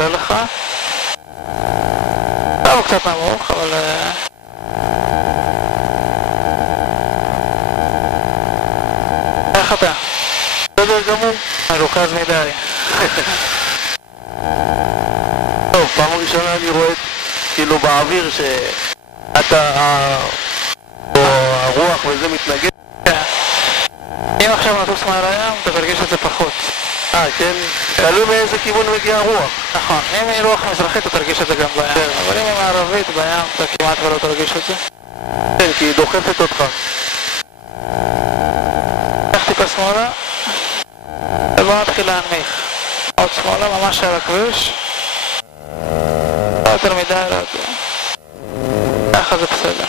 עולה לך. הוא קצת נמוך, אבל... איך אתה? בסדר גמור. מרוכז מדי. טוב, פעם ראשונה אני רואה כאילו באוויר שאתה... או הרוח וזה מתנגד. אם עכשיו נטוס מעל הים, אתה תרגיש את זה פחות. כן? תלוי מאיזה כיוון מגיע הרוח. נכון, אם היא רוח מזרחית אתה תרגיש את זה גם בים, אבל אם היא מערבית בים אתה כמעט ולא תרגיש את זה. כן, כי היא דוחפת אותך. קח טיפה שמאלה ובוא נתחיל להנמיך. עוד שמאלה, ממש על הכביש. לא יותר מדי, לא יודע. ככה זה בסדר.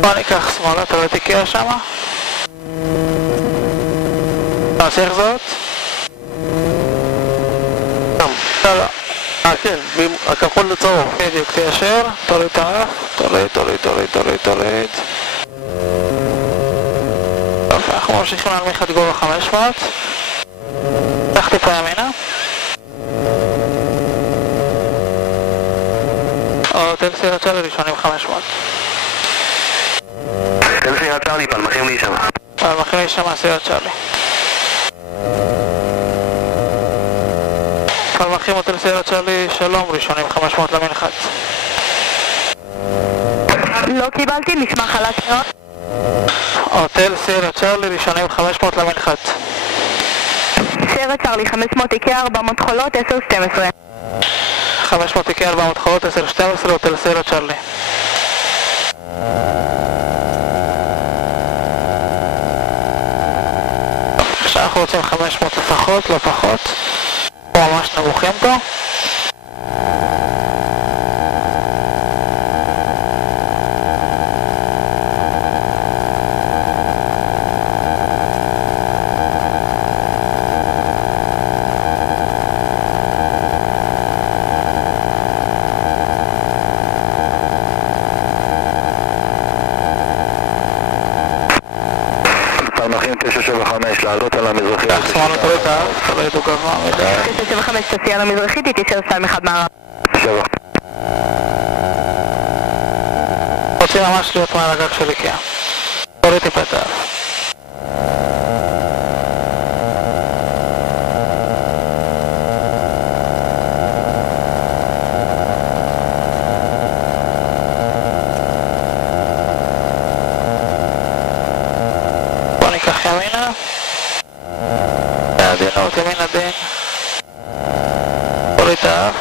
בוא ניקח שמאלה, אתה לא תיקע שמה? נעשה זאת? לא, לא. כן, הכחול לצהוב. בדיוק, תיישר, תוריד את האף, תוריד. טוב, אנחנו ממשיכים להנמיך את גובה 500. קח טיפה ימינה. או תלסי הצ'ארלי ראשונים 500. תלסי הצ'ארלי, פלמחים להישמע. פלמחים להישמע, סירת צ'ארלי. פלמחים או תלסי הצ'ארלי, שלום, ראשונים 500 למנחת. לא קיבלתי, נשמע חלק מאוד. הוטל סיירה צ'ארלי, ראשונים 500 למנחת. סיירה צ'ארלי, 500 איקאה, 400 חולות, 10-12. 500 איקאה, 400 חולות, 10-12, הוטל סיירה צ'ארלי. עכשיו אנחנו רוצים 500 לפחות, לא פחות. ממש נמוכים פה. פלמחים 975, לעלות על המזרחית. שמאלה תוריד האף, תוריד הוא גבוה מדי. 975 תסיע על המזרחית, תתיישר 2-1 מערב. 7. רוצים ממש להיות מעל הגג של איקאה. תוריד טיפה את האף. בוא ניקח ימינה. בעדינות, ימין עדין. תוריד את האף.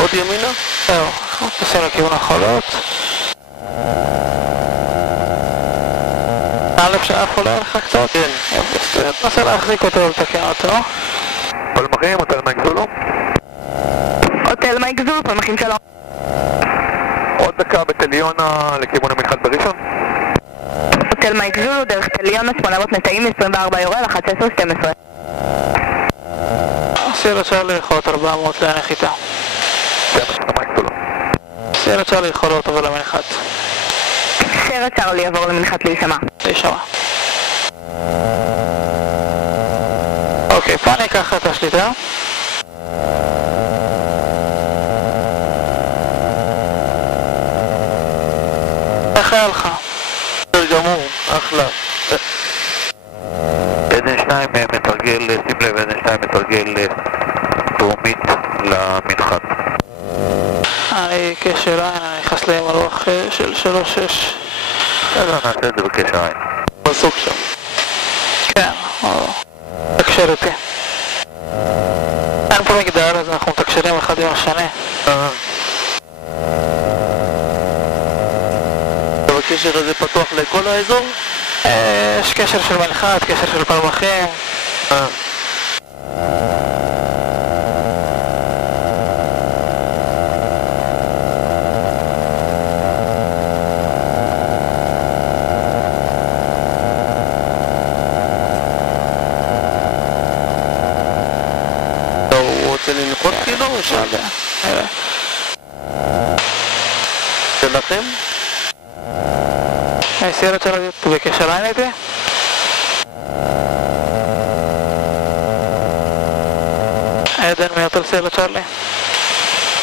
עוד ימינה? זהו, נשים לכיוון החולות. נעלב שהאף עולה לך קצת? כן. ננסה להחזיק אותו ולתקן אותו. פלמחים, אתה נגזולו? הוטל מייק זול, פלמחים שלום. עוד דקה בתליונה לכיוון המנחת בראשון. הוטל מייק זול, דרך תליונה, 800 נטעים, 24 יורה, לחץ 10-12. סיירה צ'ארלי יכולות 400 לנחיתה. זה מה שאתה מייק סיירה צ'ארלי יכולות עבור למנחת. סיירה צ'ארלי יעבור למנחת להישמע. להישמע. אוקיי, פה אני אקח את השליטה. איך היה לך? בסדר גמור, אחלה. עדן 2 מתרגל, שים לב, עדן 2 מתרגל דרומית למנחת. אני קשר עין, אני נכנס לי עם הרוח של 3-6. בסדר, נעשה את זה בקשר עין. פסוק שם. כן, תקשר אותי. אין פה מגדל, אז אנחנו מתקשרים אחד עם השני. הקשר הזה פתוח לכל האזור? יש קשר של מנחת, קשר של פלמחים. הוא רוצה לנחות כאילו או שם? שלכם? סיירת שלו בקשר ליין איתי? עדן מהטל סיירת צ'רלי.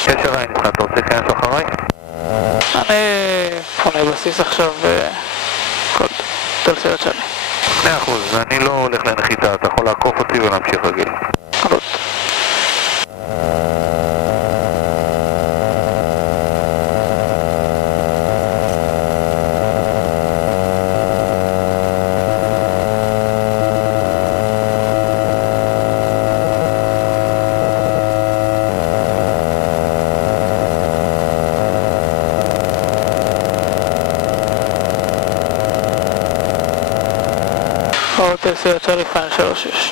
קשר ליין, אתה רוצה להיכנס אחריי? אני פונה בסיס עכשיו כל טל סיירת צ'רלי. 100%, אני לא הולך לנחיתה, אתה יכול לעקוף אותי ולהמשיך רגיל. קלות. הוטל סיירת צ'רלי פיין 36.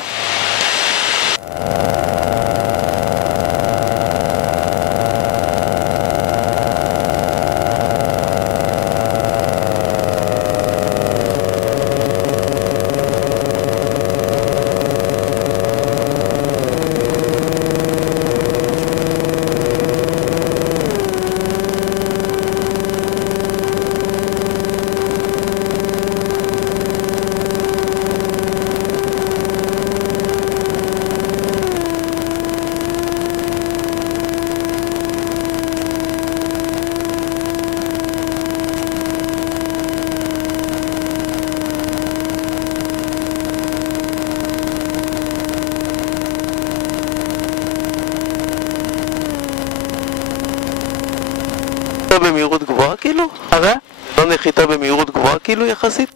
במהירות גבוהה כאילו? מה זה? לא נחיתה במהירות גבוהה כאילו יחסית?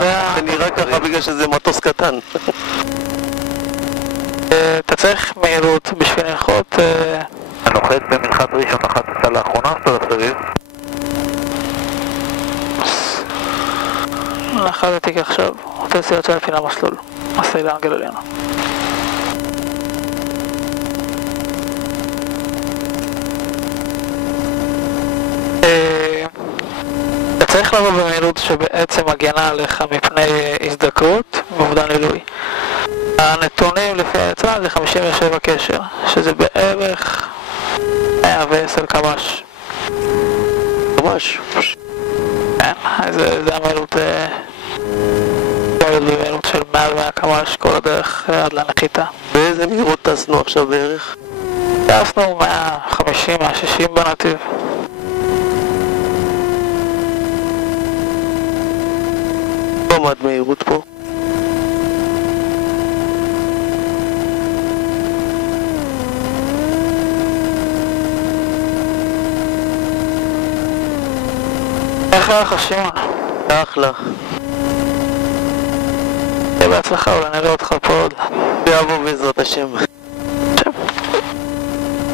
זה נראה ככה בגלל שזה מטוס קטן. אתה צריך מהירות בשביל לנחות. הנוחת במנחת ראשון נחתת לאחרונה, אז אתה הולך לריב? נחתתי עכשיו, הוטל סיירת צ'רלי פינה מסלול. מסעילה גלליאנה. אתה צריך לבוא במהירות שבעצם מגנה עליך מפני הזדקרות ואובדן עילוי. הנתונים לפי היצרן זה 57 קשר, שזה בערך 110 קמ"ש. ממש. כן, זה המהירות במהירות של 100 קמ"ש כל הדרך עד לנחיתה. באיזה מהירות טסנו עכשיו בערך? טסנו 150, 160 בנתיב. לא מעט מהירות פה. איך היה לך שמעון? אחלה. תהיה בהצלחה, אולי נראה אותך פה עוד. יבוא בעזרת השם.